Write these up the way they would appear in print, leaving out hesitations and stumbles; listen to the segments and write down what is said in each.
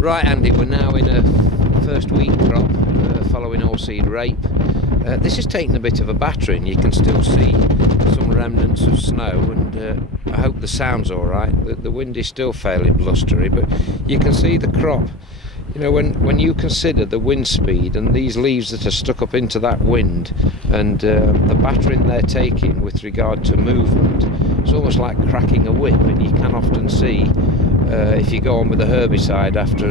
Right, Andy, we're now in a first wheat crop following all-seed rape. This is taking a bit of a battering. You can still see some remnants of snow, and I hope the sound's all right. The wind is still fairly blustery, but you can see the crop. You know, when you consider the wind speed and these leaves that are stuck up into that wind and the battering they're taking with regard to movement, it's almost like cracking a whip, and you can often see if you go on with a herbicide after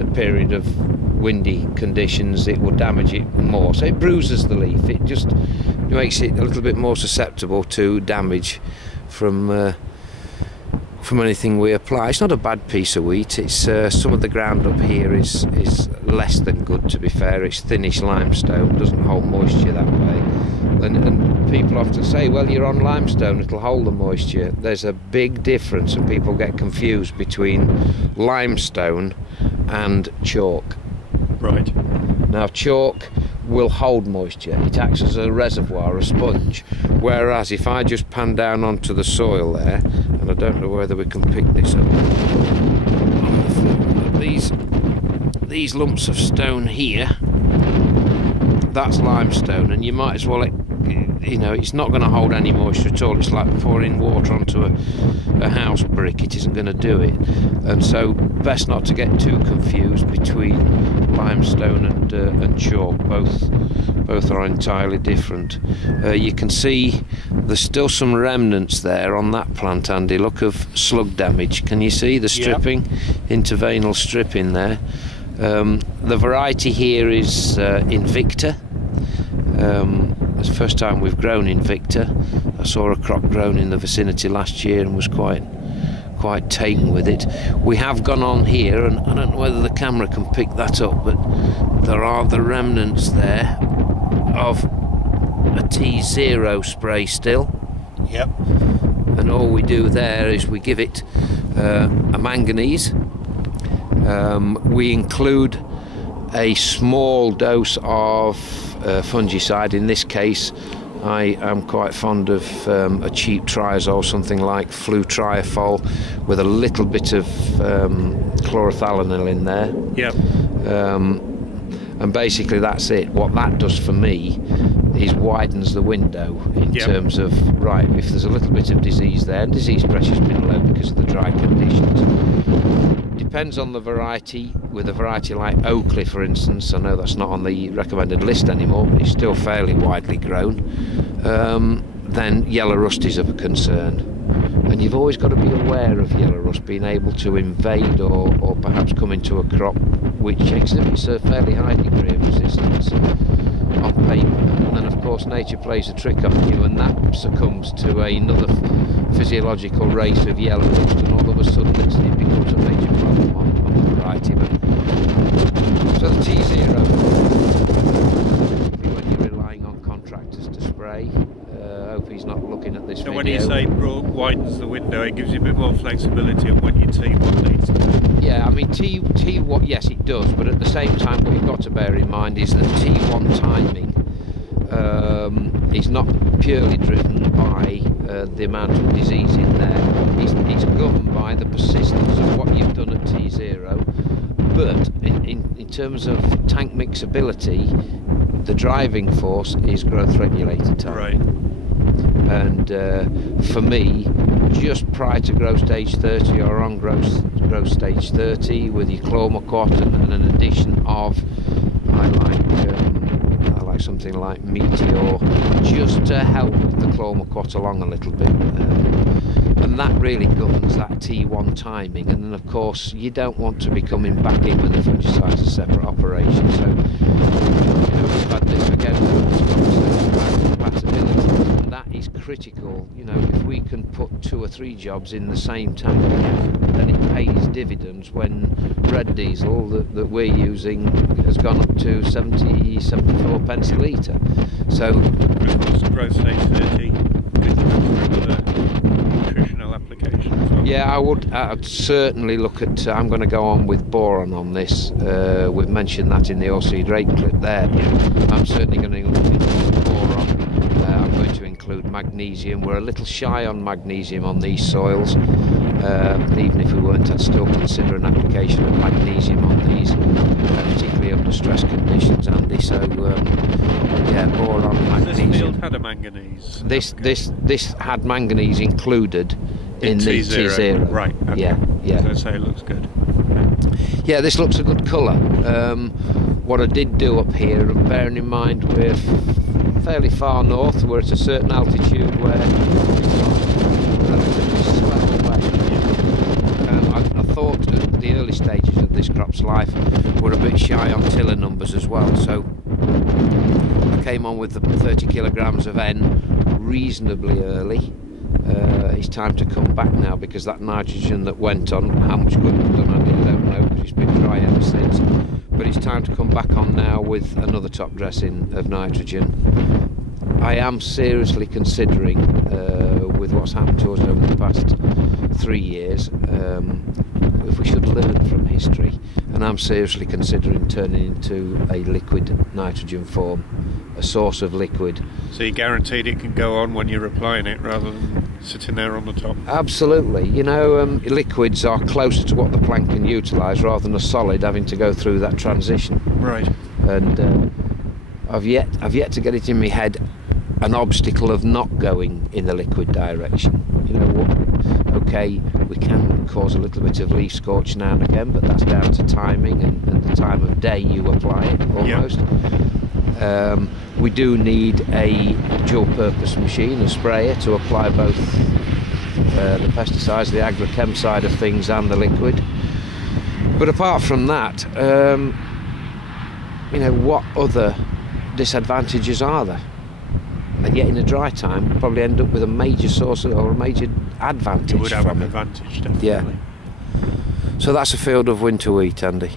a period of windy conditions, it will damage it more. So it bruises the leaf. It just makes it a little bit more susceptible to damage from anything we apply. It's not a bad piece of wheat. It's some of the ground up here is less than good, to be fair. It's thinnish limestone, doesn't hold moisture that way. And people often say, well, you're on limestone, it'll hold the moisture. There's a big difference, and people get confused between limestone and chalk. Right. Now, chalk will hold moisture. It acts as a reservoir, a sponge. Whereas if I just pan down onto the soil there, and I don't know whether we can pick this up, these lumps of stone here, that's limestone, and you might as well, you know, it's not going to hold any moisture at all. It's like pouring water onto a house brick. It isn't going to do it. And so best not to get too confused between limestone and chalk. Both are entirely different. You can see there's still some remnants there on that plant, Andy. Look, of slug damage. Can you see the stripping? Yep. Interveinal stripping there. The variety here is Invicta. It's the first time we've grown Invicta. I saw a crop grown in the vicinity last year and was quite taken with it. We have gone on here, and I don't know whether the camera can pick that up, but there are the remnants there of a T0 spray still. Yep. And all we do there is we give it a manganese. We include a small dose of fungicide. In this case, I am quite fond of a cheap triazole, something like flutriafol, with a little bit of chlorothalonil in there. Yep. And basically that's it. What that does for me is widens the window in terms of, right, if there's a little bit of disease there, and disease pressure's been low because of the dry conditions. Depends on the variety. With a variety like Oakley, for instance, I know that's not on the recommended list anymore, but it's still fairly widely grown, then yellow rust is of a concern. And you've always got to be aware of yellow rust being able to invade or perhaps come into a crop which exhibits a fairly high degree of resistance on paper. And then of course nature plays a trick on you, and that succumbs to another physiological race of yellow rust, and all of a sudden it becomes a major problem on the variety. So the T0, when you're relying on contractors to spray, I hope he's not looking at this video. So when you say widens the window, it gives you a bit more flexibility on when you see what needs to be. Yeah, I mean T1, yes it does, but at the same time what you've got to bear in mind is that T1 timing is not purely driven by the amount of disease in there. It's governed by the persistence of what you've done at T0, but in terms of tank mixability, the driving force is growth regulated time. Right. And for me, just prior to growth stage 30 or on growth stage 30, with your chlormacot and an addition of, I like something like Meteor, just to help the chlormacot along a little bit. And that really governs that T1 timing. And then of course you don't want to be coming back in with the fungicide as a separate operation. So we've had this again, compatibility, and that is critical. You know, if we can put 2 or 3 jobs in the same tank, then it pays dividends when red diesel that we're using has gone up to 74 pence a litre. So growth stage 30, nutritional application as well. Yeah, I'd certainly look at, I'm going to go on with boron on this. We've mentioned that in the all-seed rape clip there. I'm certainly going to look at boron. I'm going to include magnesium. We're a little shy on magnesium on these soils. Even if we weren't, I'd still consider an application of magnesium on these, particularly under stress conditions, Andy. So yeah, boron, magnesium. This field had a manganese. This had manganese included in the T0. Right. Okay. Yeah. So say it looks good. Yeah, this looks a good colour. What I did do up here, and bearing in mind we're fairly far north, we're at a certain altitude where relatively slow way. I thought at the early stages of this crop's life we're a bit shy on tiller numbers as well, so I came on with the 30 kilograms of N reasonably early. It's time to come back now, because that nitrogen that went on, how much good it's done, I don't know, because it's been dry ever since, but it's time to come back on now with another top dressing of nitrogen. I am seriously considering, with what's happened to us over the past 3 years, if we should learn from history, and I'm seriously considering turning into a liquid nitrogen form, a source of liquid. So you're guaranteed it can go on when you're applying it, rather than sitting there on the top? Absolutely. You know, liquids are closer to what the plant can utilise, rather than a solid having to go through that transition. Right. And I've yet to get it in my head an obstacle of not going in the liquid direction. You know what? Okay, we can cause a little bit of leaf scorch now and again, but that's down to timing and the time of day you apply it, almost. Yep. We do need a dual-purpose machine, a sprayer, to apply both the pesticides, the agrochem side of things, and the liquid. But apart from that, you know, what other disadvantages are there? And yet in a dry time, we'll probably end up with a major source or a major advantage. You would have from an it. advantage, definitely. Yeah. So that's a field of winter wheat, Andy.